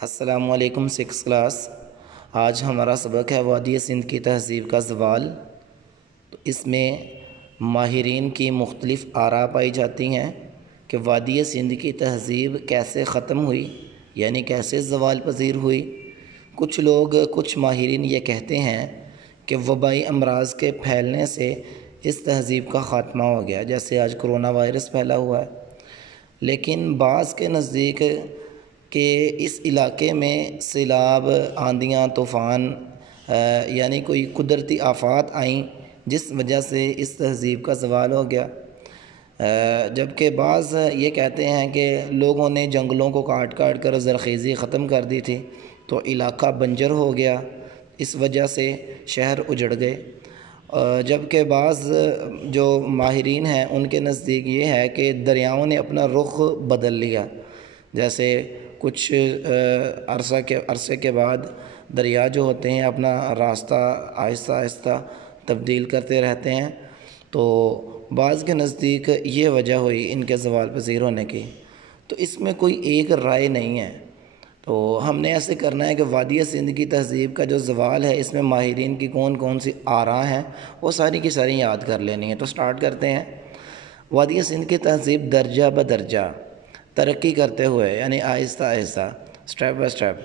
السلام علیکم six class. آج ہمارا سبق ہے وادی سندھ کی تہذیب کا زوال۔ تو اس میں ماہرین کی مختلف آراء پائی جاتی ہیں کہ وادی سندھ کی تہذیب کیسے ختم ہوئی، یعنی کیسے زوال پذیر ہوئی۔ کچھ ماہرین یہ کہتے ہیں کہ وبائی امراض کے پھیلنے سے اس تہذیب کا خاتمہ ہو گیا، جیسے آج کرونا وائرس پھیلا ہوا ہے۔ لیکن بعض کے نزدیک کہ اس علاقے میں سیلاب، آندھیاں، طوفان یعنی کوئی قدرتی آفات آئیں جس وجہ سے اس تہذیب کا زوال ہو گیا، جبکہ بعض یہ کہتے ہیں کہ لوگوں نے جنگلوں کو کاٹ کر زرخیزی ختم کر دی تھی تو علاقہ بنجر ہو گیا، اس وجہ سے شہر اجڑ گئے۔ جبکہ بعض جو ماہرین ہیں ان کے نزدیک یہ ہے کہ دریاؤں نے اپنا رخ بدل لیا، جیسے کچھ عرصے کے بعد دریا جو ہوتے ہیں اپنا راستہ آہستہ آہستہ تبدیل کرتے رہتے ہیں، تو بعض کے نزدیک یہ وجہ ہوئی ان کے زوال پذیر ہونے کی۔ تو اس میں کوئی ایک رائے نہیں ہے، تو ہم نے ایسے کرنا ہے کہ وادی سندھ کی تہذیب کا جو زوال ہے اس میں ماہرین کی کون سی آراء ہیں وہ ساری کی ساری یاد کر لینی ہے۔ تو سٹارٹ کرتے ہیں۔ وادی سندھ کی تہذیب درجہ بدرجہ ترقی کرتے ہوئے، یعنی آہستہ آہستہ سٹیپ بائی سٹیپ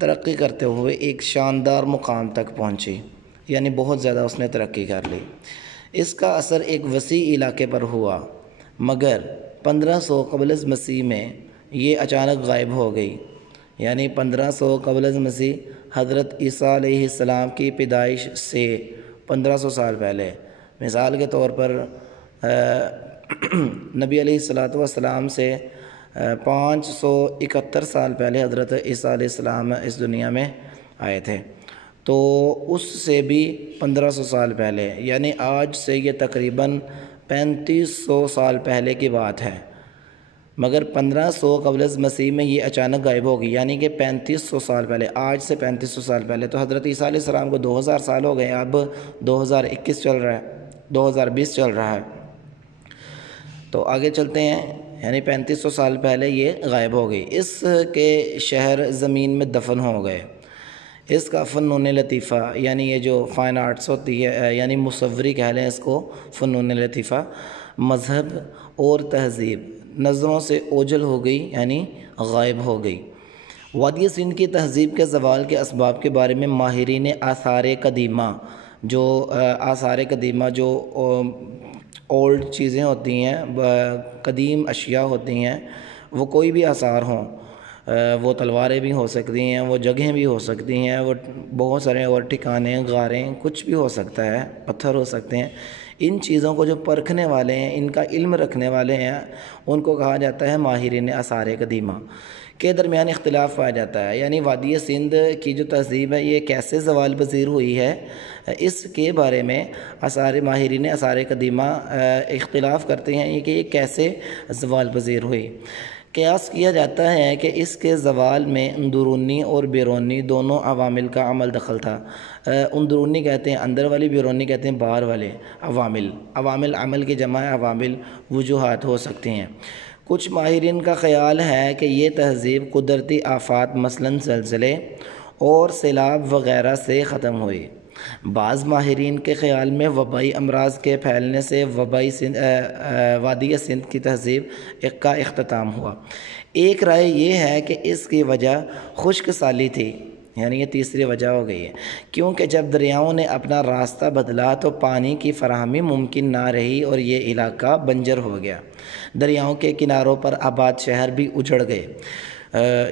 ترقی کرتے ہوئے ایک شاندار مقام تک پہنچی، یعنی بہت زیادہ اس نے ترقی کر لی۔ اس کا اثر ایک وسیع علاقے پر ہوا، مگر 1500 قبل از مسیح میں یہ اچانک غائب ہو گئی، یعنی 1500 قبل از مسیح حضرت عیسیٰ علیہ السلام کی پیدائش سے 1500 سال پہلے۔ مثال کے طور پر نبی علیہ السلام سے 571 سال پہلے حضرت عیسیٰ علیہ السلام اس دنیا میں آئے تھے، تو اس سے بھی 1500 سال پہلے، یعنی آج سے یہ تقریباً 3500 سال پہلے کی بات ہے، مگر 1500 قبل از مسیح میں یہ اچانک غائب ہوگی، یعنی کہ 3500 سال پہلے، آج سے 3500 سال پہلے۔ تو حضرت عیسیٰ علیہ السلام کو 2000 سال ہو گئے، اب 2021 چل رہا ہے، 2020 چل رہا ہے، تو آگے چلتے ہیں، یعنی 3500 سال پہلے یہ غائب ہو گئی۔ اس کے شہر زمین میں دفن ہو گئے۔ اس کا فنون لطیفہ، یعنی یہ جو فائن آرٹس ہوتی ہے، یعنی مصوری کہہ لیں اس کو، فنون لطیفہ، مذہب اور تہذیب نظروں سے اوجھل ہو گئی، یعنی غائب ہو گئی۔ وادی سندھ کی تہذیب کے زوال کے اسباب کے بارے میں ماہرین آثار قدیمہ جو اولڈ چیزیں ہوتی ہیں، قدیم اشیاء ہوتی ہیں، وہ کوئی بھی آثار ہوں، وہ تلواریں بھی ہو سکتی ہیں، وہ جگہیں بھی ہو سکتی ہیں، وہ بہت سارے اور ٹھکانے، غاریں، کچھ بھی ہو سکتا ہے، پتھر ہو سکتے ہیں۔ ان چیزوں کو جو پرکھنے والے ہیں، ان کا علم رکھنے والے ہیں، ان کو کہا جاتا ہے ماہرین آثار قدیمہ۔ کے درمیان اختلاف پایا جاتا ہے، یعنی وادی سندھ کی جو تہذیب ہے یہ کیسے زوال پذیر ہوئی ہے، اس کے بارے میں ماہرین آثار قدیمہ اختلاف کرتے ہیں کہ یہ کیسے زوال پذیر ہوئی۔ قیاس کیا جاتا ہے کہ اس کے زوال میں اندرونی اور بیرونی دونوں عوامل کا عمل دخل تھا۔ اندرونی کہتے ہیں اندر والی، بیرونی کہتے ہیں باہر والے عوامل عمل کی جمع عوامل، وجوہات ہو سکتی ہیں۔ کچھ ماہرین کا خیال ہے کہ یہ تہذیب قدرتی آفات مثلاً زلزلے اور سیلاب وغیرہ سے ختم ہوئی۔ بعض ماہرین کے خیال میں وبائی امراض کے پھیلنے سے وادی سندھ کی تہذیب کا اختتام ہوا۔ ایک رائے یہ ہے کہ اس کی وجہ خشک سالی تھی، یعنی یہ تیسری وجہ ہو گئی ہے، کیونکہ جب دریاؤں نے اپنا راستہ بدلا تو پانی کی فراہمی ممکن نہ رہی اور یہ علاقہ بنجر ہو گیا۔ دریاؤں کے کناروں پر آباد شہر بھی اجڑ گئے،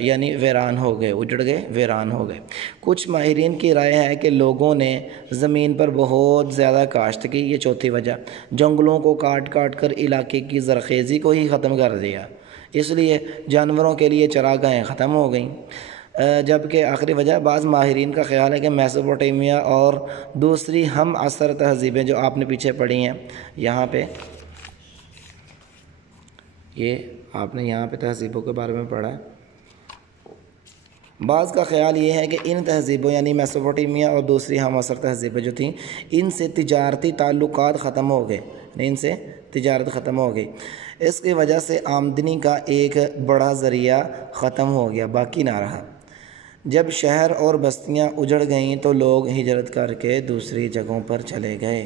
یعنی ویران ہو گئے۔ کچھ ماہرین کی رائے ہے کہ لوگوں نے زمین پر بہت زیادہ کاشت کی، یہ چوتھی وجہ، جنگلوں کو کاٹ کر علاقے کی زرخیزی کو ہی ختم کر دیا، اس لیے جانوروں کے لیے چراگاہیں ختم ہو گئیں۔ جبکہ آخری وجہ، بعض ماہرین کا خیال ہے کہ میسوپوٹیمیا اور دوسری ہم عصر تہذیبیں جو آپ نے پیچھے پڑھی ہیں، یہاں پہ یہ آپ نے یہاں پہ تہذیبوں کے بارے میں پڑھا ہے، بعض کا خیال یہ ہے کہ ان تہذیبوں یعنی میسوپوٹیمیا اور دوسری ہم عصر تہذیبیں جو تھیں، ان سے تجارتی تعلقات ختم ہو گئے، ان سے تجارت ختم ہو گئی، اس کی وجہ سے آمدنی کا ایک بڑا ذریعہ ختم ہو گیا، باقی نہ رہا۔ جب شہر اور بستیاں اجڑ گئیں تو لوگ ہجرت کر کے دوسری جگہوں پر چلے گئے۔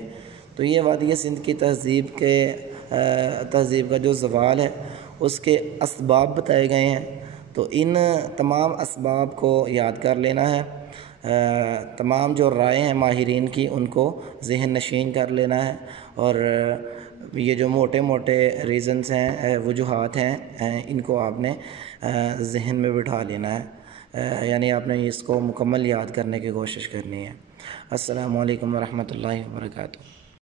تو یہ وادی سندھ کی تہذیب کا جو زوال ہے اس کے اسباب بتائے گئے ہیں۔ تو ان تمام اسباب کو یاد کر لینا ہے، تمام جو رائے ہیں ماہرین کی ان کو ذہن نشین کر لینا ہے، اور یہ جو موٹے موٹے ریزنز ہیں، وجوہات ہیں، ان کو آپ نے ذہن میں بٹھا لینا ہے، یعنی آپ نے اس کو مکمل یاد کرنے کی کوشش کرنی ہے۔ السلام علیکم ورحمۃ اللہ وبرکاتہ۔